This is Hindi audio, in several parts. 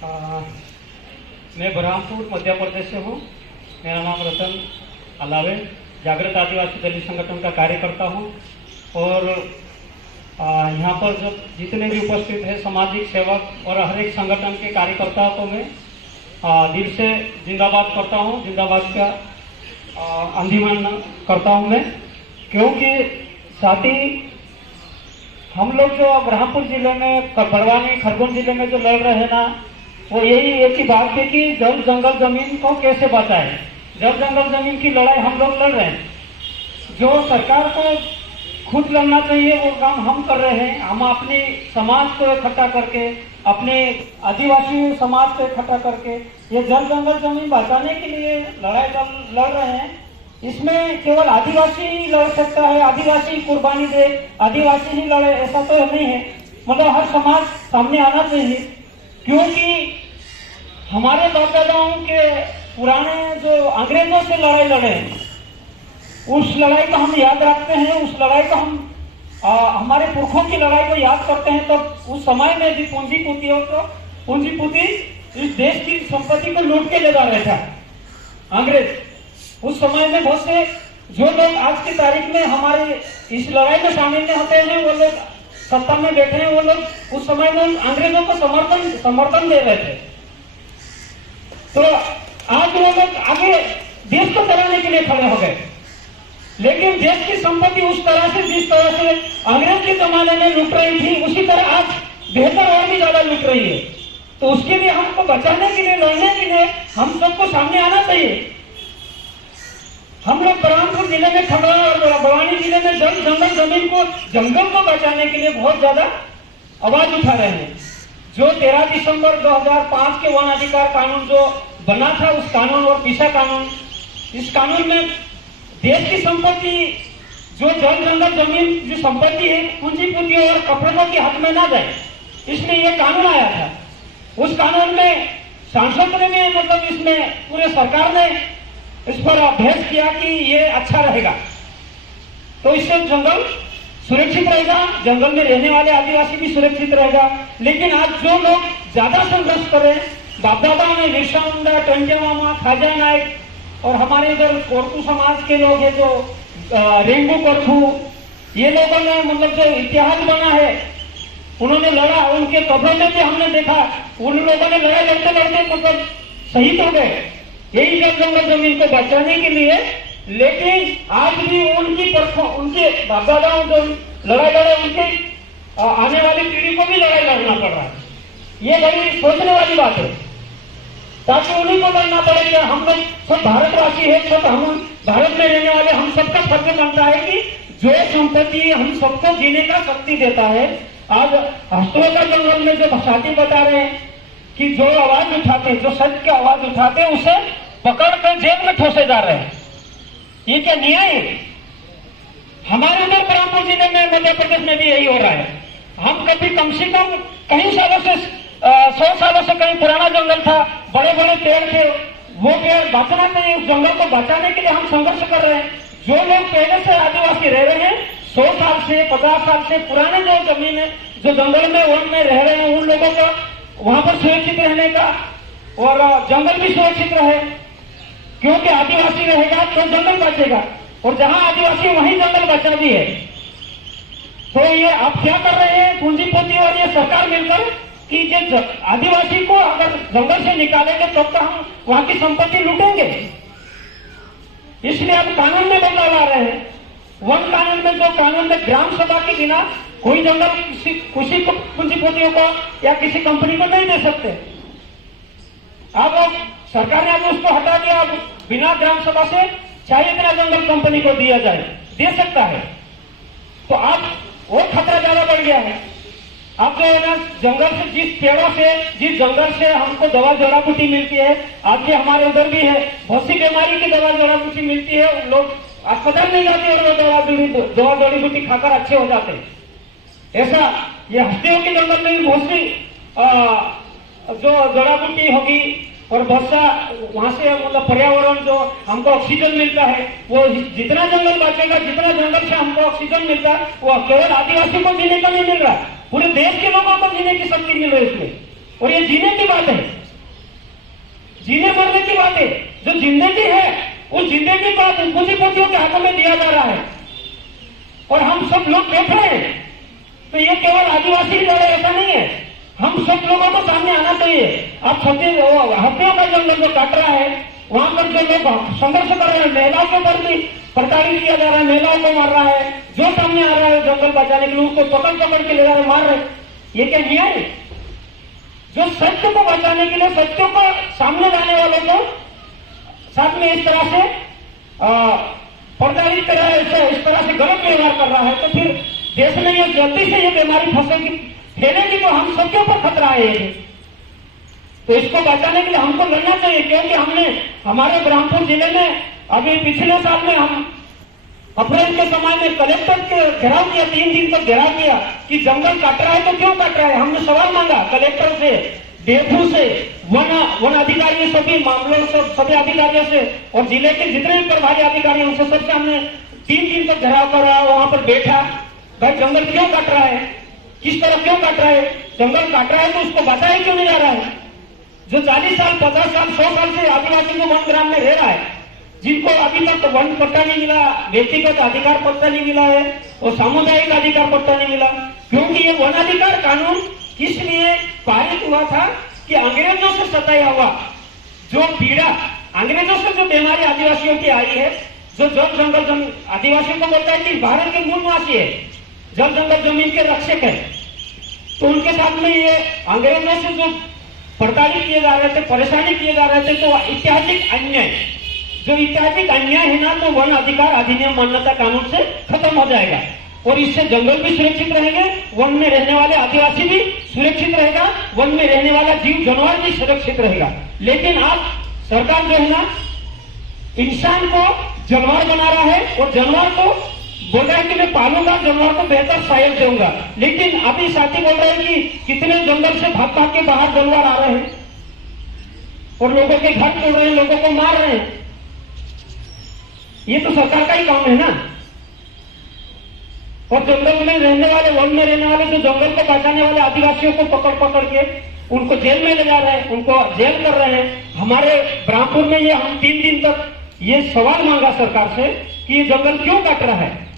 आ, मैं बरहामपुर मध्य प्रदेश से हूँ। मेरा नाम रतन अलावे, जागृत आदिवासी दलित संगठन का कार्यकर्ता हूँ। और यहाँ पर जो जितने भी उपस्थित हैं सामाजिक सेवक और हर एक संगठन के कार्यकर्ताओं को मैं दिल से जिंदाबाद करता हूँ, जिंदाबाद का अंजुमन करता हूँ मैं। क्योंकि साथ ही हम लोग जो बरहामपुर जिले में, बड़वानी खरगोन जिले में जो लड़ रहे हैं ना, वो यही एक ही बात है कि जल जंगल जमीन को कैसे बचाएं। जल जंगल जमीन की लड़ाई हम लोग लड़ रहे हैं। जो सरकार को खुद लड़ना चाहिए वो काम हम कर रहे हैं। हम अपने समाज को इकट्ठा करके, अपने आदिवासी समाज को इकट्ठा करके ये जल जंगल जमीन बचाने के लिए लड़ाई लड़ रहे हैं। इसमें केवल आदिवासी ही लड़ सकता है, आदिवासी कुर्बानी दे, आदिवासी ही लड़े, ऐसा तो नहीं है। मतलब हर समाज सामने आना चाहिए। क्योंकि हमारे बाप दादाओं के पुराने जो अंग्रेजों से लड़ाई लड़े हैं, उस लड़ाई को हम याद रखते हैं, उस लड़ाई को हम हमारे पुरखों की लड़ाई को याद करते हैं। तो उस समय में भी पूंजीपति इस देश की संपत्ति को लूट के ले जा रहे थे अंग्रेज। उस समय में बहुत से जो लोग आज की तारीख में हमारे इस लड़ाई में शामिल नहीं होते हैं, वो लोग सत्ता में बैठे हैं, वो लोग उस समय में अंग्रेजों को समर्थन दे रहे थे। तो आज वो लोग आगे देश को चलाने के लिए खड़े हो गए। लेकिन देश की संपत्ति उस तरह से, जिस तरह से अंग्रेज के जमाने में लूट रही थी, उसी तरह आज बेहतर और भी ज्यादा लूट रही है। तो उसके लिए हमको बचाने के लिए, लड़ने के लिए हम सबको सामने आना चाहिए। हम लोग बरहामपुर जिले में, खगड़ा और बड़वानी जिले में जंगल को बचाने के लिए बहुत ज्यादा आवाज उठा रहे हैं। जो 13 दिसंबर 2005 के वन अधिकार कानून जो बना था, उस कानून और पीसा कानून, इस कानून में देश की संपत्ति, जो जल जंगल जमीन जो संपत्ति है, पूंजीपतियों और कपड़ों के हक में ना जाए, इसलिए ये कानून आया था। उस कानून में सांसद ने भी, मतलब इसमें पूरे सरकार ने इस पर अभ्यास किया कि ये अच्छा रहेगा, तो इससे जंगल सुरक्षित रहेगा, जंगल में रहने वाले आदिवासी भी सुरक्षित रहेगा। लेकिन आज जो लोग ज्यादा संघर्ष कर रहे हैं, बाप दादा में बिरसा मुंडा, टंटे मामा, खाजा नायक और हमारे इधर कोरकू समाज के लोग हैं, जो रेंगू कोरकू, ये लोगों ने मतलब जो इतिहास बना है, उन्होंने लड़ा। उनके कब्रों में भी हमने देखा, उन लोगों ने लड़ाई लड़ते लड़ते मतलब शहीद हो गए यही जल जंगल जमीन को बचाने के लिए। लेकिन आज भी उनके बाप दादाओं जो लड़ाई लड़े, उनके आने वाली पीढ़ी को भी लड़ाई लड़ना पड़ रहा है। ये बड़ी सोचने वाली बात है, ताकि उन्हीं को लड़ना पड़े कि हम लोग सब भारतवासी है, सब हम भारत में रहने वाले, हम सबका फर्ज बनता है कि जो संपत्ति हम सबको जीने का शक्ति देता है। आज हस्तों का जंगल में जो साथी बता रहे हैं कि जो आवाज उठाते, जो सच की आवाज उठाते, उसे पकड़ कर जेल में ठोसे जा रहे हैं। ये क्या न्याय है? हमारे उधर बरहामपुर जिले में, मध्य प्रदेश में भी यही हो रहा है। हम कभी कम से कम कई सालों से, 100 सालों से कहीं पुराना जंगल था, बड़े बड़े पेड़ थे, वो पेड़ बचाना चाहिए। उस जंगल को बचाने के लिए हम संघर्ष कर रहे हैं। जो लोग पहले से आदिवासी रह रहे हैं, 100 साल से, 50 साल से पुराने जो जमीन है, जो जंगल में, वन में रह रहे हैं, उन लोगों का वहां पर सुरक्षित रहने का, और जंगल भी सुरक्षित रहे। क्योंकि आदिवासी रहेगा तो जंगल बचेगा, और जहां आदिवासी वहीं जंगल बचा भी है। तो ये आप क्या कर रहे हैं, पूंजीपति और ये सरकार मिलकर, कि जो आदिवासी को अगर जंगल से निकालेंगे तब तो हम वहां की संपत्ति लूटेंगे। इसलिए अब कानून में बदलाव ला रहे हैं। वन कानून में, जो कानून में ग्राम सभा के बिना कोई जंगल किसी को, पूंजीपतियों को या किसी कंपनी को नहीं दे सकते। अब सरकार ने अब उसको हटा दिया। अब बिना ग्राम सभा से चाहे इतना जंगल कंपनी को दिया जाए, दे सकता है। तो अब वो खतरा ज्यादा बढ़ गया है। अब जो है ना, जंगल से, जिस पेड़ों से, जिस जंगल से हमको दवा जड़ा बूटी मिलती है, आज के हमारे उधर भी है, बहुत सी बीमारी की दवा जड़ा बूटी मिलती है, लोग अस्पताल नहीं जाते और वो दवा जड़ी बूटी खाकर अच्छे हो जाते हैं। ऐसा ये हस्तियों के जंगल में भी बहुत सी जो जड़ा बूटी होगी, और बहुत सा वहां से मतलब पर्यावरण जो हमको ऑक्सीजन मिलता है, वो जितना जंगल बचेगा, जितना जंगल से हमको ऑक्सीजन मिलता है, वो केवल आदिवासी को जीने का नहीं मिल रहा, पूरे देश के लोगों को जीने की शक्ति मिल रही है इसमें। और ये जीने की बात है, जीने मरने की बात है। जो जिंदगी है उस जिंदगी को पूंजीपतियों के हाथों में दिया जा रहा है और हम सब लोग बैठ रहे हैं। तो ये केवल आदिवासी ही लड़े ऐसा नहीं है, हम सब लोगों को सामने आना चाहिए। अब हत्याओं का जंगल जो काट रहा है, वहां पर जो लोग संघर्ष कर रहे हैं, महिलाओं के ऊपर भी प्रताड़ित किया जा रहा है, महिलाओं को मार रहा है, जो सामने आ रहा है जंगल बचाने के लिए उसको पकड़ पकड़ के ले जा रहे, मार रहे, ये क्या न्याय है? जो सत्य को बचाने के लिए, सत्य को सामने लाने वालों को साथ में इस तरह से प्रताड़ित कर रहा है, इस तरह से गलत व्यवहार कर रहा है, तो फिर देश में ये जल्दी से ये बीमारी फैलेगी तो हम सबके ऊपर खतरा है। तो इसको बचाने के लिए हमको लड़ना चाहिए, क्योंकि हमने हमारे ब्रह्मपुर जिले में अभी पिछले साल में हम अप्रैल के समय में कलेक्टर के घेराव किया, 3 दिन तक घेराव किया कि जंगल काट रहा है तो क्यों काट रहा है। हमने सवाल मांगा कलेक्टर से, डेफू से, वन अधिकारियों, सभी मामलों से, सभी अधिकारियों से और जिले के जितने भी प्रभारी अधिकारी उनसे सबसे हमने 3 दिन तक घेराव करा, वहां पर बैठा, भाई जंगल क्यों काट रहा है, किस तरह क्यों काट रहा है, जंगल काट रहा है तो उसको बचाया क्यों नहीं जा रहा है। जो 40 साल 50 साल 100 साल से आदिवासी को वन ग्राम में रह रहा है, जिनको अभी तक वन पट्टा नहीं मिला, व्यक्तिगत अधिकार पट्टा नहीं मिला है और सामुदायिक अधिकार पट्टा नहीं मिला, क्योंकि ये वन अधिकार कानून इसलिए पारित हुआ था कि अंग्रेजों से सताया हुआ जो पीड़ा, अंग्रेजों से जो बीमारी आदिवासियों की आई है, जो जल जंगल जमीन, आदिवासियों को बोलता है कि भारत के मूल निवासी है, जल जंगल जमीन के रक्षक है, तो उनके साथ में ये अंग्रेजों से जो प्रताड़ित किए जा रहे थे, परेशानी किए जा रहे थे, तो ऐतिहासिक अन्याय, जो ऐतिहासिक अन्याय है ना, तो वन अधिकार अधिनियम मान्यता कानून से खत्म हो जाएगा और इससे जंगल भी सुरक्षित रहेंगे, वन में रहने वाले आदिवासी भी सुरक्षित रहेगा, वन में रहने वाला जीव जानवर भी सुरक्षित रहेगा। लेकिन आप सरकार जो है ना, इंसान को जानवर बना रहा है और जानवर को बोल रहा है कि मैं पालूंगा, जानवर को बेहतर शायद दूंगा। लेकिन अभी साथी बोल रहे हैं कि कितने जंगल से भाग भाग के बाहर जानवर आ रहे हैं और लोगों के घर तोड़ रहे हैं, लोगों को मार रहे हैं। ये तो सरकार का ही काम है ना। और जंगल में रहने वाले, वन में रहने वाले, जो जंगल को बचाने वाले आदिवासियों को पकड़ पकड़ के उनको जेल में ले जा रहे हैं, उनको जेल कर रहे हैं। हमारे ब्रह्मपुर में ये हम 3 दिन तक ये सवाल मांगा सरकार से कि ये जंगल क्यों काट रहा है।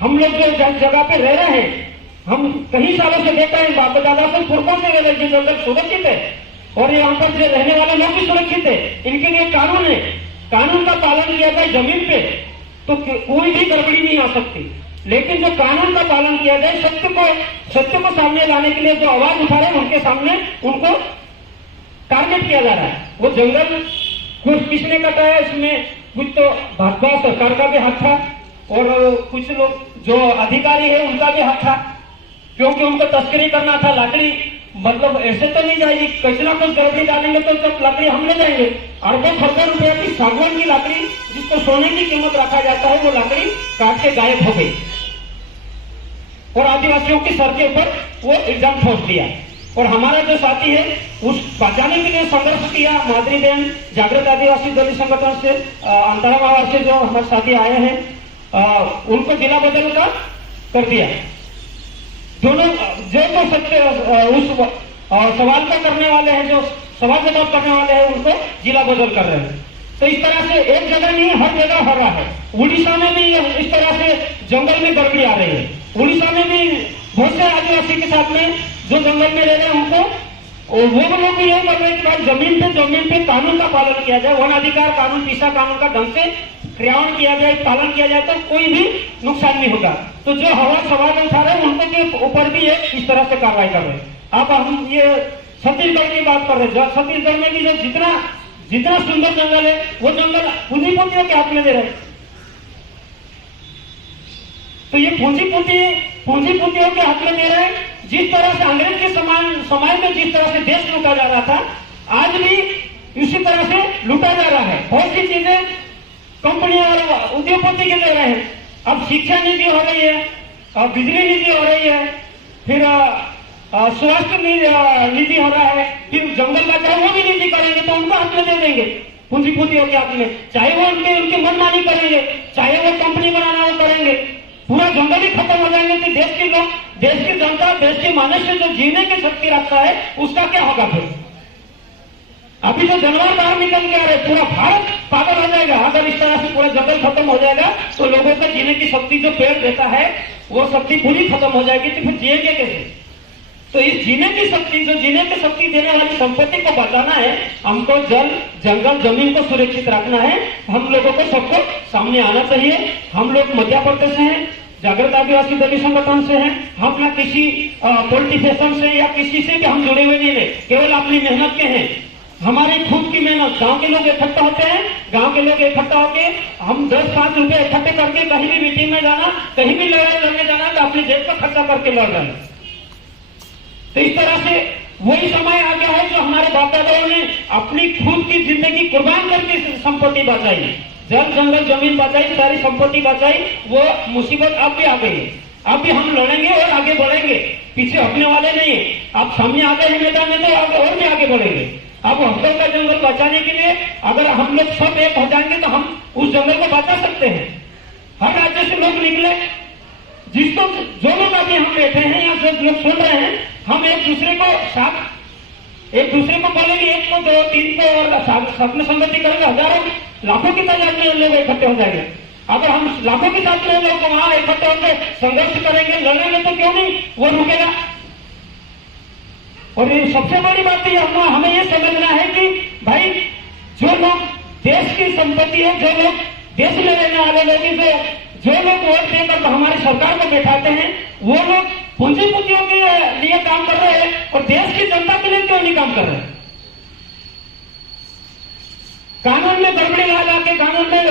हम लोग जो जगह पे रह रहे हैं, हम कई सालों से देख रहे हैं, बाप दादा से पुरखों से रह रहे हैं, जंगल सुरक्षित है और यहाँ पर जो रहने वाले लोग भी सुरक्षित है। इनके लिए कानून है, कानून का पालन किया जाए जमीन पे तो कोई भी गड़बड़ी नहीं आ सकती। लेकिन जो कानून का पालन किया जाए, सत्य को सामने लाने के लिए जो आवाज उठा रहे हैं उनके सामने उनको टारगेट किया जा रहा है। वो जंगल कुछ किसने कटाया, इसमें कुछ तो भाजपा सरकार का भी हाथ था और कुछ लोग जो अधिकारी है उनका भी हाथ था, क्योंकि उनको तस्करी करना था। लकड़ी मतलब ऐसे तो नहीं जाएगी, कुछ ना कुछ गड़बड़ी डालेंगे तो जब लकड़ी हम ले जाएंगे। अरबों खरबों रुपए की सागवान की लकड़ी जिसको सोने की कीमत रखा जाता है, वो लकड़ी काट के गायब हो गई और आदिवासियों की सर के ऊपर वो इल्जाम ठोक दिया। और हमारा जो साथी है उस बचाने के लिए संघर्ष किया। माधुरी बहन जागृत आदिवासी दलित संगठन से, अंतरामावास से जो हमारे साथी आए हैं, उनको जिला बदल का कर दिया। दोनों जो तो सत्य उस सवाल का करने वाले हैं, जो सवाल जवाब करने वाले हैं, उनको जिला बदल कर रहे हैं। तो इस तरह से एक जगह नहीं, हर जगह हो रहा है। उड़ीसा में भी इस तरह से जंगल में गड़बड़ी आ रही है। उड़ीसा में भी बहुत से आदिवासी के साथ में जो जंगल में रह रहे हैं उनको वो लोग भी यही कर रहे हैं कि भाई जमीन पे कानून का पालन किया जाए, वन अधिकार कानून, पीसा कानून का ढंग से क्रियान्वयन किया जाए, पालन किया जाए तो कोई भी नुकसान नहीं होगा। तो जो हवा सवाल उठा रहे हैं उनको के ऊपर भी इस तरह से कार्रवाई कर रहे हैं। अब हम ये छत्तीसगढ़ की बात कर रहे हैं, छत्तीसगढ़ में भी जो जितना सुंदर जंगल है वो जंगल पूंजीपतियों के हाथ में दे रहे हैं। तो ये पूंजीपतियों के हाथ में दे रहे हैं। जिस तरह से अंग्रेज के समय में जिस तरह से देश लूटा जा रहा था, आज भी इसी तरह से लूटा जा रहा है। बहुत सी चीजें कंपनियां और उद्योगपति के दे रहे हैं। अब शिक्षा नीति हो रही है, बिजली नीति हो रही है, फिर स्वास्थ्य नीति हो रहा है, फिर जंगल का चाहे वो भी नीति करेंगे तो उनको हाथ में दे देंगे पूंजीपतियों के हाथ में। चाहे वो उनकी मनमानी करेंगे, चाहे वो कंपनी बनाना वो करेंगे, पूरा जंगल ही खत्म हो जाएंगे। तो देश की जनता, देश के मनुष्य जो जीने की शक्ति रखता है उसका क्या होगा फिर? अभी जो जानवर बाहर निकल के आ रहे, पूरा भारत पागल हो जाएगा अगर इस तरह से पूरा जंगल खत्म हो जाएगा। तो लोगों का जीने की शक्ति जो पेड़ देता है वो शक्ति पूरी खत्म हो जाएगी, तो फिर जिएंगे कैसे? तो इस जीने की शक्ति, जो जीने की शक्ति देने वाली संपत्ति को बचाना है, हमको जल, जंगल, जमीन को सुरक्षित रखना है। हम लोगों को सबको सामने आना चाहिए। हम लोग मध्य प्रदेश से हैं, जागृत आदिवासी दलित संगठन से हैं। हम ना किसी पॉलिटिशियन से या किसी से भी हम जुड़े हुए नहीं है, केवल अपनी मेहनत के हैं। हमारी खुद की मेहनत, गांव के लोग इकट्ठा होते हैं, गांव के लोग इकट्ठा होके हम 10-5 रुपए इकट्ठे करके कहीं भी मीटिंग में जाना, कहीं भी लड़ाई लड़ने जाना, तो अपनी जेब का खर्चा करके लड़ रहे हैं। तो इस तरह से वही समय आ गया है जो हमारे बाप दादाओं ने अपनी खुद की जिंदगी कुर्बान करके संपत्ति बचाई, जल, जंगल, जमीन बचाई, सारी संपत्ति बचाई। वो मुसीबत अब भी आ गई है। अब भी हम लड़ेंगे और आगे बढ़ेंगे, पीछे हटने वाले नहीं है। आप सामने आ गए हैं मैदान में, तो आगे और भी आगे बढ़ेंगे। अब हफ्तों का जंगल बचाने के लिए अगर हम लोग सब एक हो जाएंगे तो हम उस जंगल को बचा सकते हैं। हर राज्य से लोग निकले, जिसको जो लोग अभी हम बैठे हैं या जो लोग सुन रहे हैं, हम एक दूसरे को साथ, एक दूसरे को बोलेंगे, 1 को 2, 3 को, और साथ में संगति करेंगे, हजारों लाखों की तादाद में लोग इकट्ठे हो जाएंगे। अगर हम लाखों की तादाद में लोग वहां इकट्ठे होकर संघर्ष करेंगे, लड़ेंगे, तो क्यों नहीं वो रुकेगा। और ये सबसे बड़ी बात ये हमें ये समझना है कि भाई जो लोग देश की संपत्ति है, जो लोग देश में रहने वाले लोग, जो लोग वोट देकर हमारी सरकार को बैठाते हैं, वो लोग पूंजीपतियों के लिए काम कर रहे हैं और देश की जनता के लिए क्यों नहीं काम कर रहे हैं? कानून में गड़बड़ी ला के, कानून में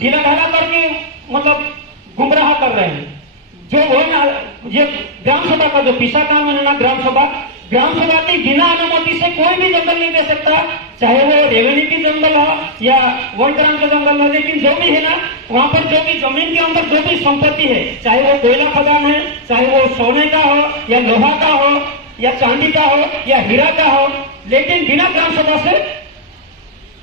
ढीला ढाला करके मतलब गुमराह कर रहे हैं। जो वो ना, ये ग्राम सभा का जो पिछला काम है ना, ग्राम सभा की बिना अनुमति से कोई भी जंगल नहीं दे सकता, चाहे वो रेवेन्यू की जंगल हो या वन ग्राम का जंगल हो। लेकिन जो भी है ना, वहां पर जो भी जमीन के अंदर जो भी संपत्ति है, चाहे वो कोयला खदान है, चाहे वो सोने का हो या लोहा का हो या चांदी का हो या हीरा का हो, लेकिन बिना ग्राम सभा से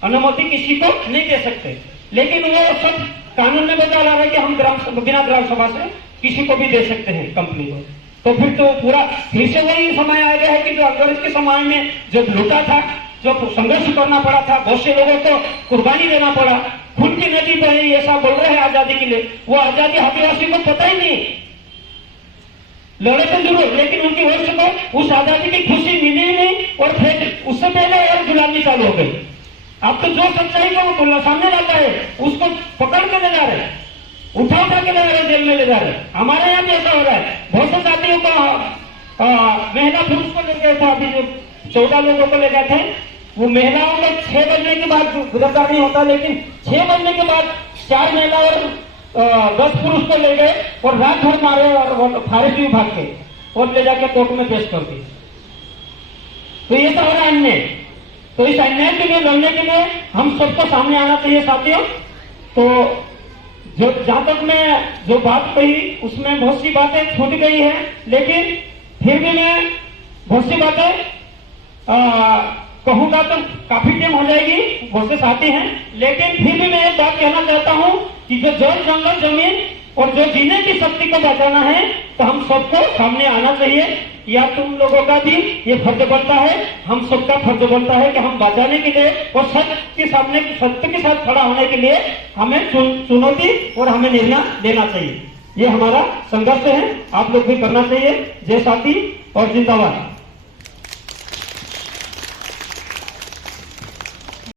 अनुमति किसी को नहीं दे सकते। लेकिन वो सब कानून में बता रहा है कि हम बिना ग्राम सभा से किसी को भी दे सकते हैं कंपनी को। तो फिर तो पूरा फिर से वही समय आ गया है कि जो अंग्रेज के समय में जो लूटा था, जो संघर्ष करना पड़ा था, बहुत से लोगों को कुर्बानी देना पड़ा, खून की नदी बही, ऐसा बोल रहे हैं आजादी के लिए। वो आजादी आदिवासी को पता ही नहीं, लड़े तो जरूर, लेकिन उनकी वजह से उस आजादी की खुशी मिली ही नहीं, और फिर उससे पहले और गुलामी चालू हो गई। अब तो जो सच्चाई को सामने लाता है उसको पकड़ के ले जा रहे हैं, उठा के ले जा रहे हैं, जेल में ले जा रहे हैं। हमारे यहाँ भी ऐसा हो रहा है। बहुत से जातियों को महिला पुरुष को ले गए थे, अभी जो 14 लोगों को ले गए थे, वो महिलाओं को 6 बजने के बाद गिरफ्तार नहीं होता, लेकिन 6 बजने के बाद 4 महिला और 10 पुरुष को ले गए और रात भर मारे और फारेस्ट विभाग के, और ले जाके कोर्ट में पेश कर दी। तो ये सब हो रहा है अन्याय। तो इस अन्याय के लिए लड़ने के लिए हम सबको सामने आना चाहिए साथियों। तो जो जहां तक मैं जो बात कही उसमें बहुत सी बातें छूट गई है, लेकिन फिर भी मैं बहुत सी बातें कहूंगा तो काफी टाइम हो जाएगी, बहुत से साथी हैं। लेकिन फिर भी मैं एक बात कहना चाहता हूं कि जो जल, जंगल, जमीन और जो जीने की शक्ति को बचाना है, तो हम सबको सामने आना चाहिए। या तुम लोगों का भी ये फर्ज बनता है, हम सबका फर्ज बनता है कि हम बचाने के लिए और सत्य के सामने, सत्य के साथ खड़ा होने के लिए हमें चुनौती और हमें निर्णय लेना चाहिए। ये हमारा संघर्ष है, आप लोग भी करना चाहिए। जय साथी और जिंदाबाद।